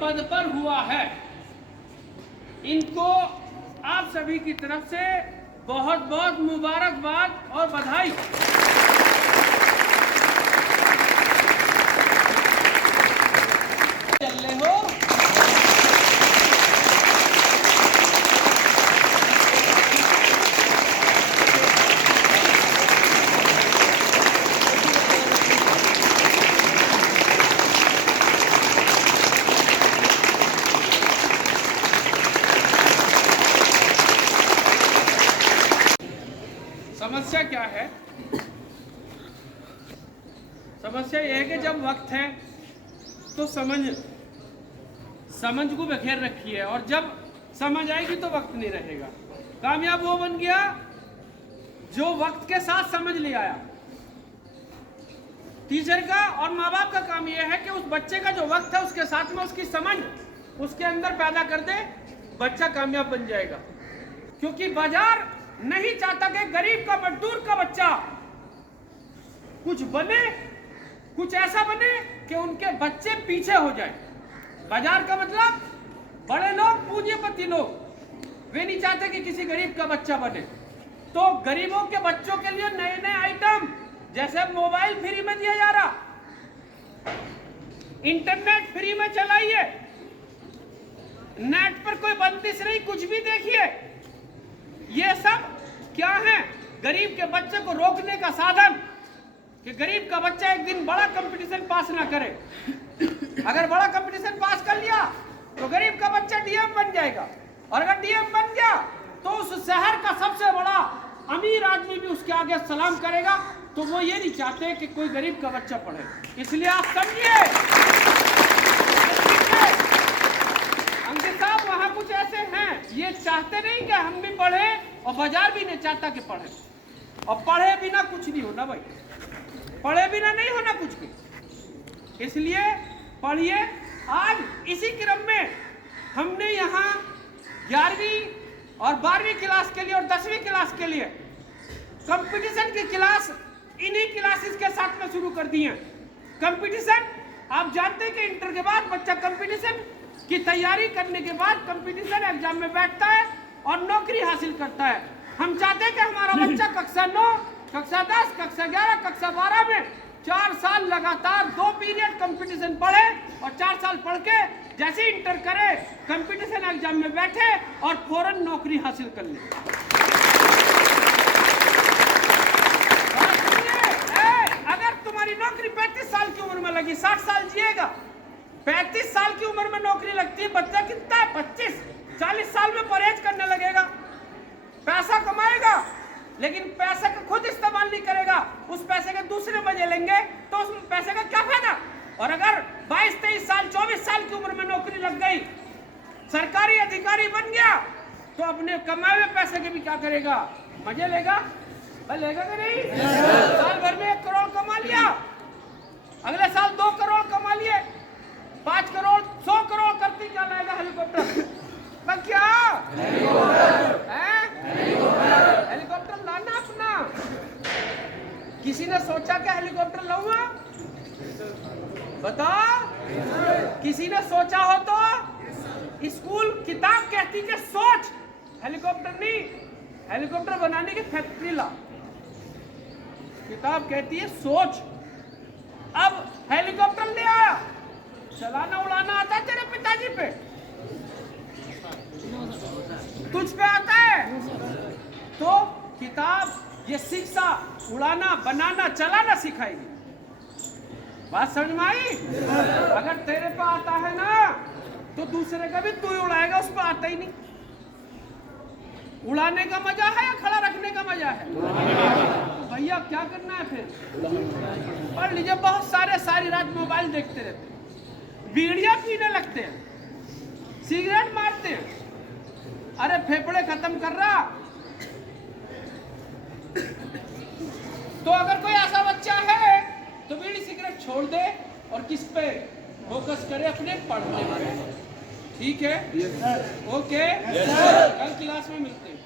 पद पर हुआ है। इनको आप सभी की तरफ से बहुत बहुत मुबारकबाद और बधाई। चल रहे हो समस्या क्या है? समस्या यह है कि जब वक्त है तो समझ को बखेर रखी है, और जब समझ आएगी तो वक्त नहीं रहेगा। कामयाब वो बन गया जो वक्त के साथ समझ ले आया। टीचर का और माँ बाप का काम यह है कि उस बच्चे का जो वक्त है उसके साथ में उसकी समझ उसके अंदर पैदा कर दे, बच्चा कामयाब बन जाएगा। क्योंकि बाजार नहीं चाहता कि गरीब का, मजदूर का बच्चा कुछ बने, कुछ ऐसा बने कि उनके बच्चे पीछे हो जाए। बाजार का मतलब बड़े लोग, पूंजीपति लोग, वे नहीं चाहते कि किसी गरीब का बच्चा बने। तो गरीबों के बच्चों के लिए नए नए आइटम, जैसे मोबाइल फ्री में दिया जा रहा, इंटरनेट फ्री में चलाइए, नेट पर कोई बंदिश नहीं, कुछ भी देखिए। ये सब क्या है? गरीब के बच्चे को रोकने का साधन, कि गरीब का बच्चा एक दिन बड़ा कंपटीशन पास ना करे। अगर बड़ा कंपटीशन पास कर लिया तो गरीब का बच्चा डीएम बन जाएगा, और अगर डीएम बन गया तो उस शहर का सबसे बड़ा अमीर आदमी भी उसके आगे सलाम करेगा। तो वो ये नहीं चाहते कि कोई गरीब का बच्चा पढ़े। इसलिए आप समझिए, अंकित साहब वहां कुछ ऐसे हैं, ये चाहते नहीं कि हम भी पढ़े, और बाजार भी नहीं चाहता कि पढ़े। और पढ़े बिना कुछ नहीं होना भाई, पढ़े बिना नहीं होना कुछ भी। इसलिए पढ़िए। आज इसी क्रम में हमने यहाँ 11वीं और 12वीं क्लास के लिए और 10वीं क्लास के लिए कंपटीशन की क्लास इन्हीं क्लासेस के साथ में शुरू कर दी है। कंपटीशन आप जानते हैं कि इंटर के बाद बच्चा कंपटीशन की तैयारी करने के बाद कंपटीशन एग्जाम में बैठता है और नौकरी हासिल करता है। हम चाहते हैं कि हमारा बच्चा कक्षा 9, कक्षा 10, कक्षा 11, कक्षा 12 में 4 साल लगातार 2 पीरियड कंपटीशन पढ़े, और 4 साल पढ़ के जैसे इंटर करे, कंपटीशन एग्जाम में बैठे और फौरन नौकरी हासिल कर ले। अगर तुम्हारी नौकरी 35 साल की उम्र में लगी, 60 साल जिएगा। 35 साल की उम्र में नौकरी लगती है, बच्चा कितना है? 25-40 साल में परहेज करने लगेगा, पैसा कमाएगा, लेकिन पैसे का खुद इस्तेमाल नहीं करेगा, उस पैसे के दूसरे मजे लेंगे, तो उस पैसे का क्या फायदा? और अगर 22-23 साल, 24 साल की उम्र में नौकरी लग गई, सरकारी अधिकारी बन गया, तो अपने कमाए हुए पैसे के भी क्या करेगा? मजे लेगा। लेगा कि नहीं? साल भर में 1 करोड़ कमा लिया, अगले साल 2 करोड़ कमा लिए, 5 करोड़, 100 करोड़ करती क्या लाएगा? हेलीकॉप्टर। क्या हेलीकॉप्टर लाना अपना? किसी ने सोचा क्या हेलीकॉप्टर लाऊंगा? बताओ, किसी ने सोचा हो तो? स्कूल किताब कहती कि सोच, हेलीकॉप्टर नहीं। हेलीकॉप्टर बनाने की फैक्ट्री ला, किताब कहती है सोच। अब हेलीकॉप्टर ले आया, चलाना उड़ाना आता है तेरे पिताजी पे? तुझ पे आता है? तो किताब ये शिक्षा उड़ाना, बनाना, चलाना सिखाएगी। बात समझ में आई? अगर तेरे पे आता है ना, तो दूसरे का भी तू ही उड़ाएगा, उस पर आता ही नहीं। उड़ाने का मजा है या खड़ा रखने का मजा है? भैया क्या करना है फिर? पढ़ लीजिए। बहुत सारे सारी रात मोबाइल देखते रहते हैं, बीड़ियां पीने लगते हैं, सिगरेट मारते हैं। अरे फेफड़े खत्म कर रहा। तो अगर कोई ऐसा बच्चा है तो बीड़ी सिगरेट छोड़ दे और किस पे फोकस करे? अपने पढ़ने पे। ठीक है? ओके, कल क्लास में मिलते हैं।